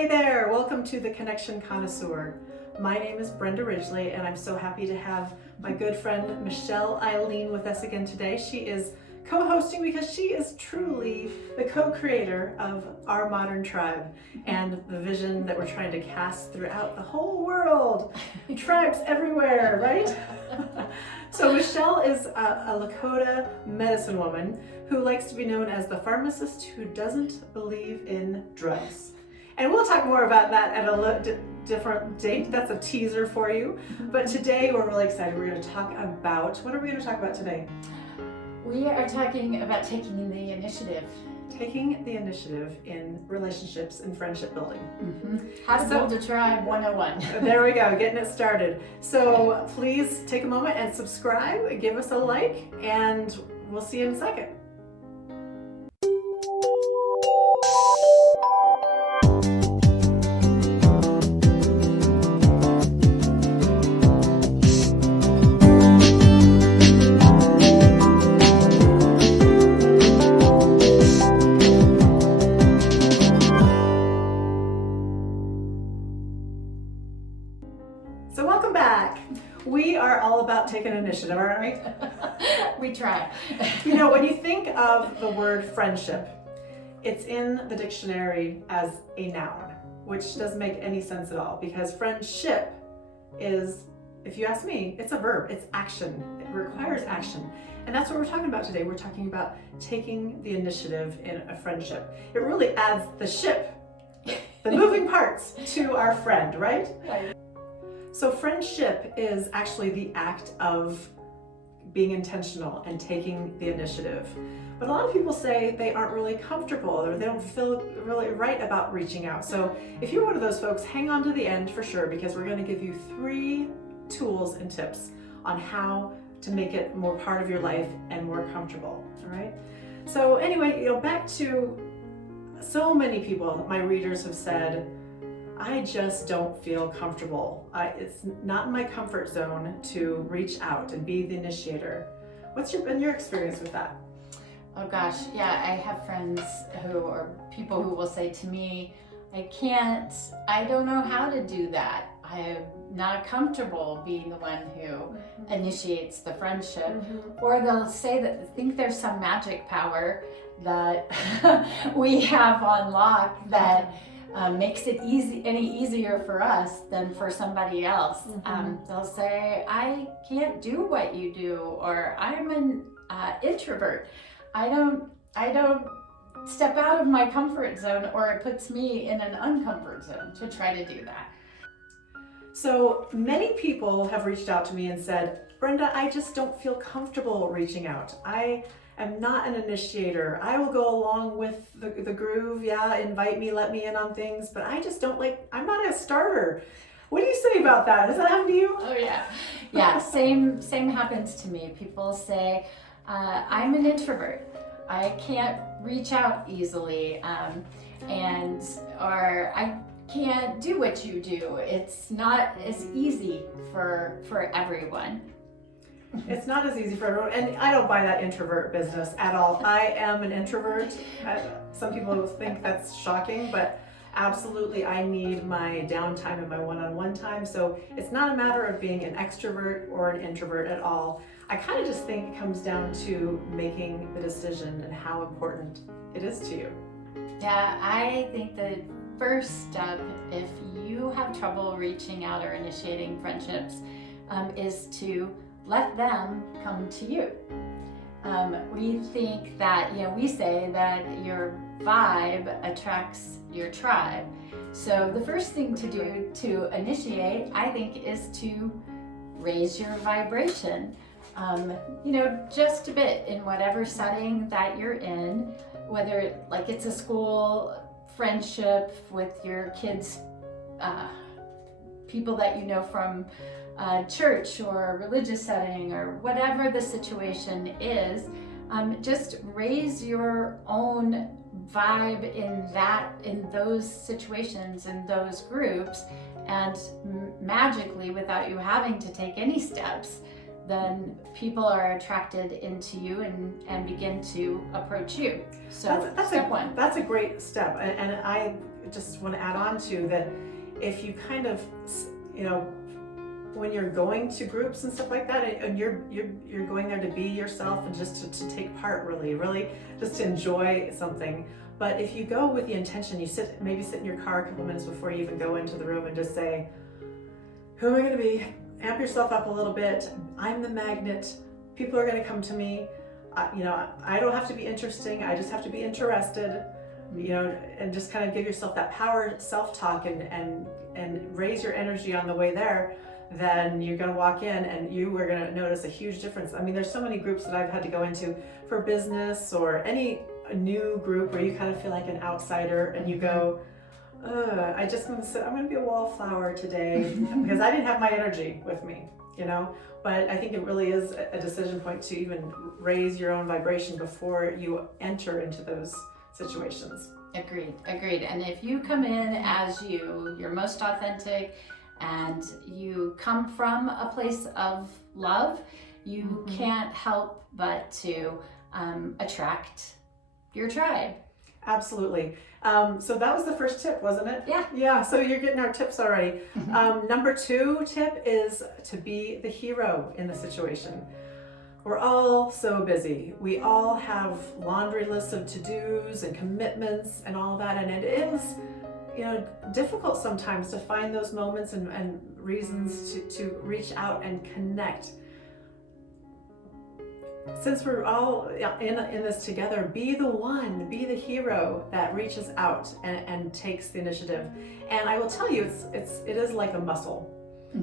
Hey there, welcome to the Connection Connoisseur. My name is Brenda Ridgley and I'm so happy to have my good friend Michelle Eileen with us again today. She is co-hosting because she is truly the co-creator of our modern tribe and the vision that we're trying to cast throughout the whole world. Tribes everywhere, right? So Michelle is a Lakota medicine woman who likes to be known as the pharmacist who doesn't believe in drugs. And we'll talk more about that at a different date. That's a teaser for you. But today we're really excited. We're going to talk about, what are we going to talk about today? We are talking about taking the initiative. Taking the initiative in relationships and friendship building. How to build a tribe 101. There we go, getting it started. So please take a moment and subscribe, give us a like, and we'll see you in a second. So welcome back. We are all about taking initiative, aren't we? We try. You know, when you think of the word friendship, it's in the dictionary as a noun, which doesn't make any sense at all because friendship is, if you ask me, it's a verb, it's action, it requires action. And that's what we're talking about today. We're talking about taking the initiative in a friendship. It really adds the ship, the moving parts to our friend, right? Right. So friendship is actually the act of being intentional and taking the initiative. But a lot of people say they aren't really comfortable or they don't feel really right about reaching out. So if you're one of those folks, hang on to the end for sure, because we're going to give you 3 tools and tips on how to make it more part of your life and more comfortable. All right. So anyway, back to so many people, my readers have said, I just don't feel comfortable. It's not in my comfort zone to reach out and be the initiator. What's been your experience with that? Oh gosh, yeah, I have friends or people who will say to me, I don't know how to do that. I'm not comfortable being the one who initiates the friendship. Or they'll say that they think there's some magic power that we have on lock that makes it any easier for us than for somebody else. They'll say, I can't do what you do, or I'm an introvert. I don't step out of my comfort zone, or it puts me in an uncomfort zone to try to do that. So many people have reached out to me and said, Brenda, I just don't feel comfortable reaching out. I am not an initiator. I will go along with the groove. Yeah, invite me, let me in on things, but I just don't I'm not a starter. What do you say about that? Has that happened to you? Oh yeah. Yeah, same happens to me. People say, I'm an introvert. I can't reach out easily, or I can't do what you do. It's not as easy for everyone. It's not as easy for everyone, and I don't buy that introvert business at all. I am an introvert. Some people think that's shocking, but absolutely I need my downtime and my one-on-one time. So it's not a matter of being an extrovert or an introvert at all. I kind of just think it comes down to making the decision and how important it is to you. Yeah, I think the first step, if you have trouble reaching out or initiating friendships, is to let them come to you. We think that, we say that your vibe attracts your tribe. So the first thing to do to initiate, I think, is to raise your vibration. Just a bit in whatever setting that you're in, whether it's a school friendship with your kids, people that you know from church or a religious setting, or whatever the situation is, just raise your own vibe in those situations, in those groups, and magically, without you having to take any steps, then people are attracted into you and begin to approach you. So that's step one. That's a great step. And I just want to add on to that, if you kind of, when you're going to groups and stuff like that, and you're going there to be yourself and just to take part, really just to enjoy something. But if you go with the intention, you maybe sit in your car a couple minutes before you even go into the room and just say, who am I going to be? Amp yourself up a little bit. I'm the magnet. People are going to come to me. I don't have to be interesting. I just have to be interested. And just kind of give yourself that power self-talk and raise your energy on the way there. Then you're going to walk in and you are going to notice a huge difference. I mean, there's so many groups that I've had to go into for business or any new group where you kind of feel like an outsider and you go, I'm going to be a wallflower today because I didn't have my energy with me, But I think it really is a decision point to even raise your own vibration before you enter into those situations. Agreed. And if you come in as you're most authentic, and you come from a place of love, you can't help but to attract your tribe. Absolutely. So that was the first tip, wasn't it? Yeah, so you're getting our tips already. Number 2 tip is to be the hero in the situation. We're all so busy. We all have laundry lists of to-dos and commitments and all that, and it is difficult sometimes to find those moments and reasons to reach out and connect. Since we're all in this together, be the hero that reaches out and takes the initiative. And I will tell you, it is like a muscle.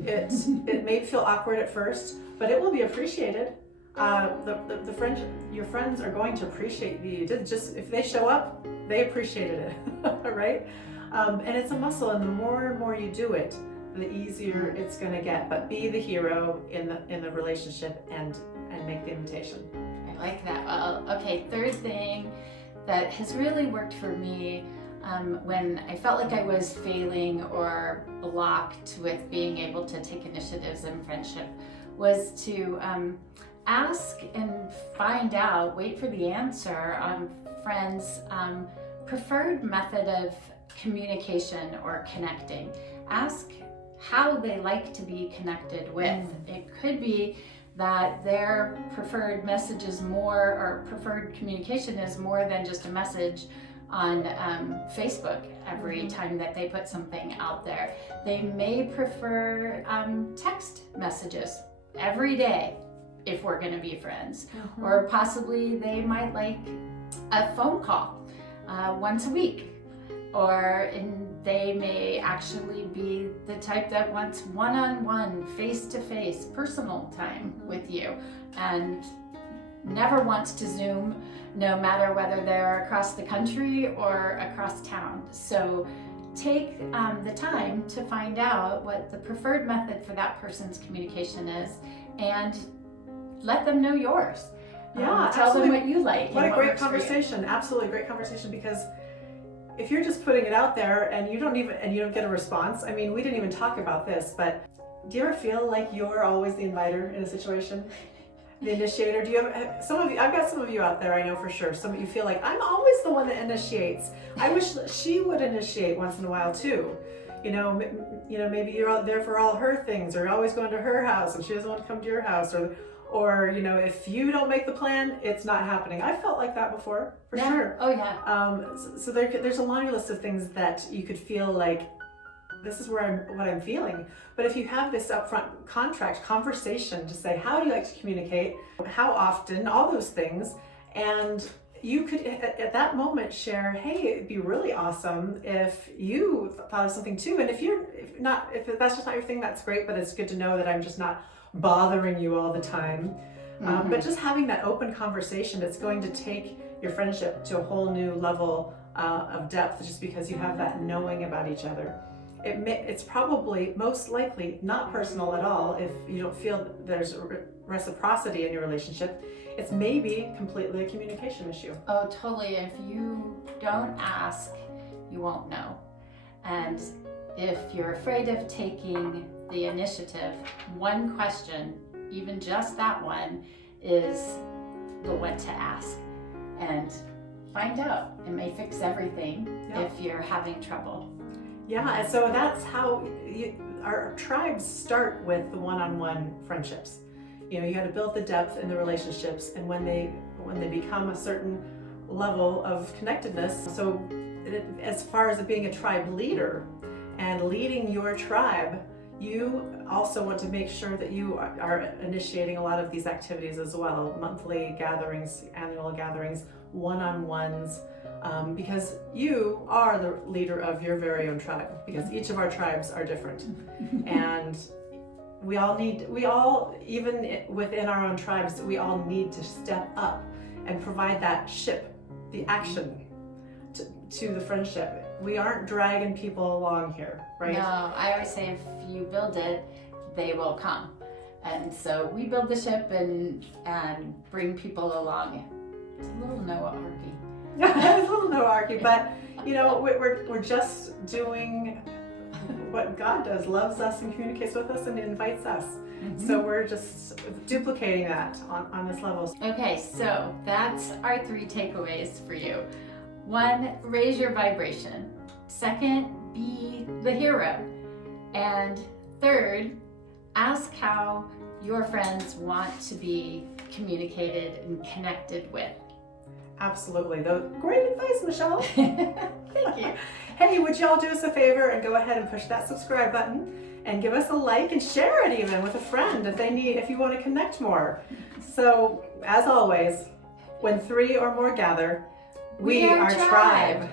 It may feel awkward at first, but it will be appreciated. Your friends are going to appreciate you. Just if they show up, they appreciated it, right? And it's a muscle, and the more you do it, the easier it's going to get. But be the hero in the relationship and make the invitation. I like that. Well, okay, third thing that has really worked for me when I felt like I was failing or blocked with being able to take initiatives in friendship was to ask and find out, wait for the answer on friends' preferred method of communication or connecting. Ask how they like to be connected with. It could be that their preferred message is more, or preferred communication is more than just a message on Facebook every time that they put something out there. They may prefer text messages every day if we're going to be friends, or possibly they might like a phone call once a week. They may actually be the type that wants one-on-one, face-to-face, personal time with you, and never wants to Zoom, no matter whether they're across the country or across town. So take the time to find out what the preferred method for that person's communication is, and let them know yours. Yeah, tell them what you like. What a great conversation! Absolutely great conversation, because if you're just putting it out there and you don't get a response, I mean, we didn't even talk about this, but do you ever feel like you're always the inviter in a situation? The initiator? Do you have some of you? I've got some of you out there, I know for sure. Some of you feel like, I'm always the one that initiates. I wish she would initiate once in a while too. Maybe you're out there for all her things, or you're always going to her house and she doesn't want to come to your house, or if you don't make the plan, it's not happening. I felt like that before, for sure. Oh yeah. So there's a laundry list of things that you could feel like, this is what I'm feeling. But if you have this upfront conversation to say, how do you like to communicate? How often? All those things. And you could, at that moment, share, hey, it'd be really awesome if you thought of something too. And if that's just not your thing, that's great. But it's good to know that I'm just not bothering you all the time. But just having that open conversation, it's going to take your friendship to a whole new level of depth, just because you have that knowing about each other. It's probably most likely not personal at all if you don't feel there's reciprocity in your relationship. It's maybe completely a communication issue. Oh, totally. If you don't ask, you won't know. And if you're afraid of taking the initiative, one question even just that one, is the what to ask. And find out. It may fix everything if you're having trouble. Yeah, and so that's how our tribes start with the one-on-one friendships. You got to build the depth in the relationships, and when they become a certain level of connectedness. So as far as being a tribe leader and leading your tribe, you also want to make sure that you are initiating a lot of these activities as well, monthly gatherings, annual gatherings, one-on-ones, because you are the leader of your very own tribe, because each of our tribes are different. And we all, even within our own tribes, we all need to step up and provide that ship, the action to the friendship. We aren't dragging people along here, right? No, I always say if you build it, they will come. And so we build the ship and bring people along. It's a little Noah-archy. It's a little no-archy, but we're just doing what God does, loves us and communicates with us and invites us. Mm-hmm. So we're just duplicating that on this level. Okay, so that's our 3 takeaways for you. 1, raise your vibration. 2, be the hero. And 3, ask how your friends want to be communicated and connected with. Absolutely. Great advice, Michelle. Thank you. Hey, would y'all do us a favor and go ahead and push that subscribe button and give us a like and share it even with a friend if you want to connect more. So, as always, when 3 or more gather, we are tribe.